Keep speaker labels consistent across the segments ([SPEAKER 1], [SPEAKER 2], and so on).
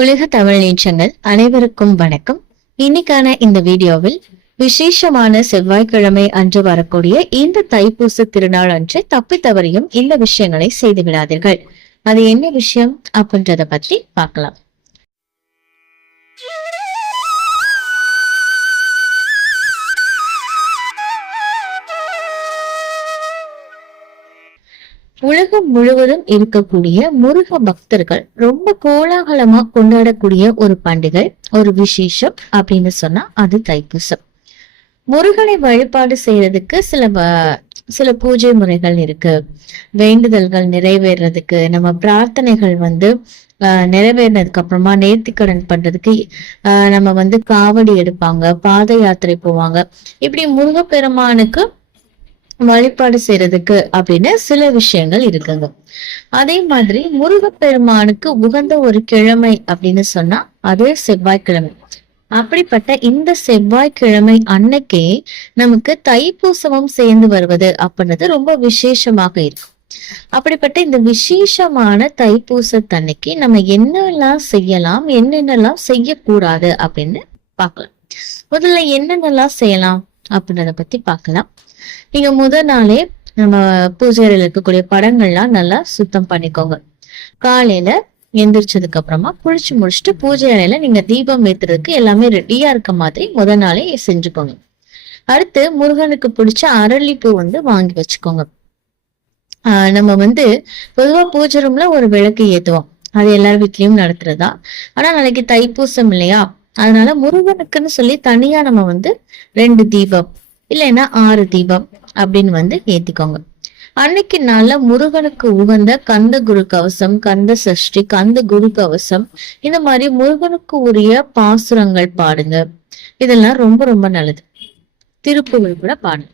[SPEAKER 1] உலக தமிழ் நீச்சங்கள் அனைவருக்கும் வணக்கம். இன்னைக்கான இந்த வீடியோவில் விசேஷமான செவ்வாய்க்கிழமை அன்று வரக்கூடிய இந்த தைப்பூச திருநாள் அன்று தப்பி தவறியும் இந்த விஷயங்களை செய்து விடாதீர்கள். அது என்ன விஷயம் அப்படின்றத பத்தி பார்க்கலாம். உலகம் முழுவதும் இருக்கக்கூடிய முருக பக்தர்கள் ரொம்ப கோலாகலமா கொண்டாடக்கூடிய ஒரு பண்டிகை ஒரு விசேஷம் அப்படின்னு சொன்னா அது தைப்பூசம். முருகனை வழிபாடு செய்யறதுக்கு சில சில பூஜை முறைகள் இருக்கு. வேண்டுதல்கள் நிறைவேறதுக்கு நம்ம பிரார்த்தனைகள் வந்து ஆஹ் நிறைவேறினதுக்கு அப்புறமா நேர்த்திக்கடன் பண்றதுக்கு ஆஹ் நம்ம வந்து காவடி எடுப்பாங்க பாத யாத்திரை போவாங்க. இப்படி முருகப்பெருமானுக்கு வழிபாடு செய்யறதுக்கு அப்படின்னு சில விஷயங்கள் இருக்குங்க. அதே மாதிரி முருகப்பெருமானுக்கு உகந்த ஒரு கிழமை அப்படின்னு சொன்னா அது செவ்வாய்க்கிழமை. அப்படிப்பட்ட இந்த செவ்வாய்க்கிழமை அன்னைக்கே நமக்கு தைப்பூசமும் சேர்ந்து வருவது அப்படின்றது ரொம்ப விசேஷமாக இருக்கும். அப்படிப்பட்ட இந்த விசேஷமான தைப்பூசத்தன்னைக்கு நம்ம என்னெல்லாம் செய்யலாம் என்னென்னலாம் செய்யக்கூடாது அப்படின்னு பார்க்கலாம். முதல்ல என்னென்னலாம் செய்யலாம்? அப்படின்றத பத்தி பார்க்கலாம். நீங்க முதல் நாளே நம்ம பூஜை அறையில இருக்கக்கூடிய படங்கள்லாம் நல்லா சுத்தம் பண்ணிக்கோங்க. காலையில எந்திரிச்சதுக்கு அப்புறமா குளிச்சு முடிச்சுட்டு பூஜை அறையில நீங்க தீபம் ஏத்துறதுக்கு எல்லாமே ரெடியா இருக்க மாதிரி முதல் நாளே செஞ்சுக்கோங்க. அடுத்து முருகனுக்கு பிடிச்ச அரளிப்பூ வந்து வாங்கி வச்சுக்கோங்க. ஆஹ் நம்ம வந்து பொதுவா பூஜை ரூம்ல ஒரு விளக்கு ஏத்துவோம். அது எல்லார் வீட்லயும் நடத்துறதா? ஆனா நாளைக்கு தைப்பூசம் இல்லையா? அதனால முருகனுக்குன்னு சொல்லி தனியா நம்ம வந்து ரெண்டு தீபம் இல்லைன்னா ஆறு தீபம் அப்படின்னு வந்து ஏத்திக்கோங்க. அன்னைக்கு நாள்ல முருகனுக்கு உகந்த கந்த குரு கவசம் கந்த சஷ்டி கந்த குரு கவசம் இந்த மாதிரி முருகனுக்கு உரிய பாசுரங்கள் பாடுங்க. இதெல்லாம் ரொம்ப ரொம்ப நல்லது. திருப்புகள் கூட பாடுங்க.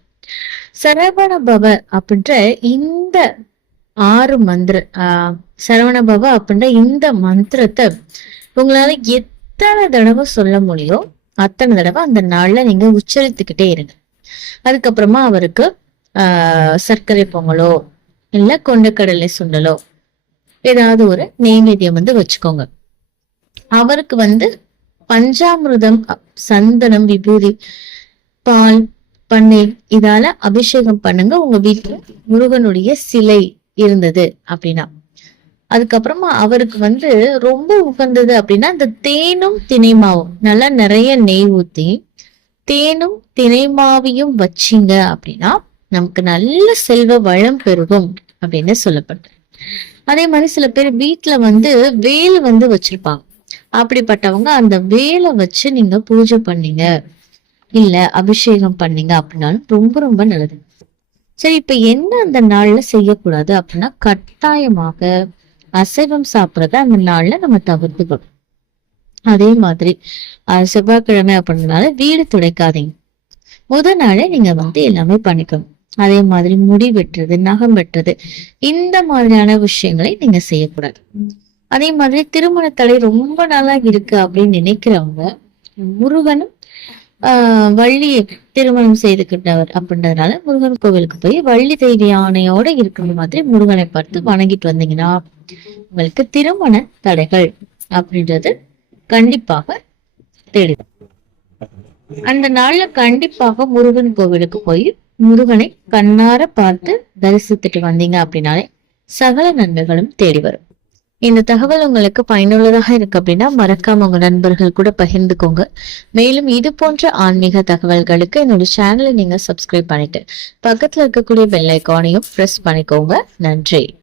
[SPEAKER 1] சரவண பவ அப்படின்ற இந்த ஆறு மந்திர ஆஹ் சரவண பவ அப்படின்ற இந்த மந்திரத்தை உங்களால எத் எத்தனை தடவை சொல்ல முடியும் அத்தனை தடவை அந்த நாள்ல நீங்க உச்சரித்துக்கிட்டே இருங்க. அதுக்கப்புறமா அவருக்கு ஆஹ் சர்க்கரை பொங்கலோ இல்ல கொண்டக்கடலை சுண்டலோ ஏதாவது ஒரு நெய்வேத்தியம் வந்து வச்சுக்கோங்க. அவருக்கு வந்து பஞ்சாமிர்தம் சந்தனம் விபூதி பால் பன்னீர் இதால அபிஷேகம் பண்ணுங்க. உங்க வீட்டுல முருகனுடைய சிலை இருந்தது அப்படின்னா. அதுக்கப்புறமா அவருக்கு வந்து ரொம்ப உகந்தது அப்படின்னா இந்த தேனும் தினைமாவும். நல்லா நிறைய நெய் ஊத்தி தேனும் தினைமாவையும் வச்சீங்க அப்படின்னா நமக்கு நல்ல செல்வ வளம் பெருகும் அப்படின்னு சொல்லப்படுது. அதே மாதிரி சில பேர் வீட்டுல வந்து வேல் வந்து வச்சிருப்பாங்க. அப்படிப்பட்டவங்க அந்த வேலை வச்சு நீங்க பூஜை பண்ணீங்க. இல்ல அபிஷேகம் பண்ணீங்க அப்படின்னாலும் ரொம்ப ரொம்ப நல்லது. சரி இப்ப என்ன அந்த நாள்ல செய்யக்கூடாது அப்படின்னா கட்டாயமாக அசைவம் சாப்பிடறத அந்த நாள்ல நம்ம தவிர்த்துக்கணும். அதே மாதிரி செவ்வாய்க்கிழமை அப்படின்றனால வீடு துடைக்காதீங்க. முதல் நாளே நீங்க வந்து எல்லாமே பண்ணிக்கணும். அதே மாதிரி முடி வெட்டுறது நகம் வெட்டுறது இந்த மாதிரியான விஷயங்களை நீங்க செய்யக்கூடாது. அதே மாதிரி திருமண தடை ரொம்ப நாளா இருக்கு அப்படின்னு நினைக்கிறவங்க முருகனும் ஆஹ் வள்ளியை திருமணம் செய்துக்கிட்டவர் அப்படின்றதுனால முருகன் கோவிலுக்கு போய் வள்ளி தேவி யானையோட இருக்கிற மாதிரி முருகனை பார்த்து வணங்கிட்டு வந்தீங்கன்னா உங்களுக்கு திருமண தடைகள் அப்படின்றது கண்டிப்பாக தெரியும் அந்த நாள்ல கண்டிப்பாக முருகன் கோவிலுக்கு போய் முருகனை கண்ணார பார்த்து தரிசித்துட்டு வந்தீங்க அப்படின்னாலே சகல நன்மைகளும் தேடி வரும். இந்த தகவல் உங்களுக்கு பயனுள்ளதாக இருக்கு அப்படின்னா மறக்காம உங்க நண்பர்கள் கூட பகிர்ந்துக்கோங்க. மேலும் இது போன்ற ஆன்மீக தகவல்களுக்கு என்னோட சேனலை நீங்க சப்ஸ்கிரைப் பண்ணிட்டு பக்கத்துல இருக்கக்கூடிய பெல் ஐக்கானையும் பண்ணிக்கோங்க. நன்றி.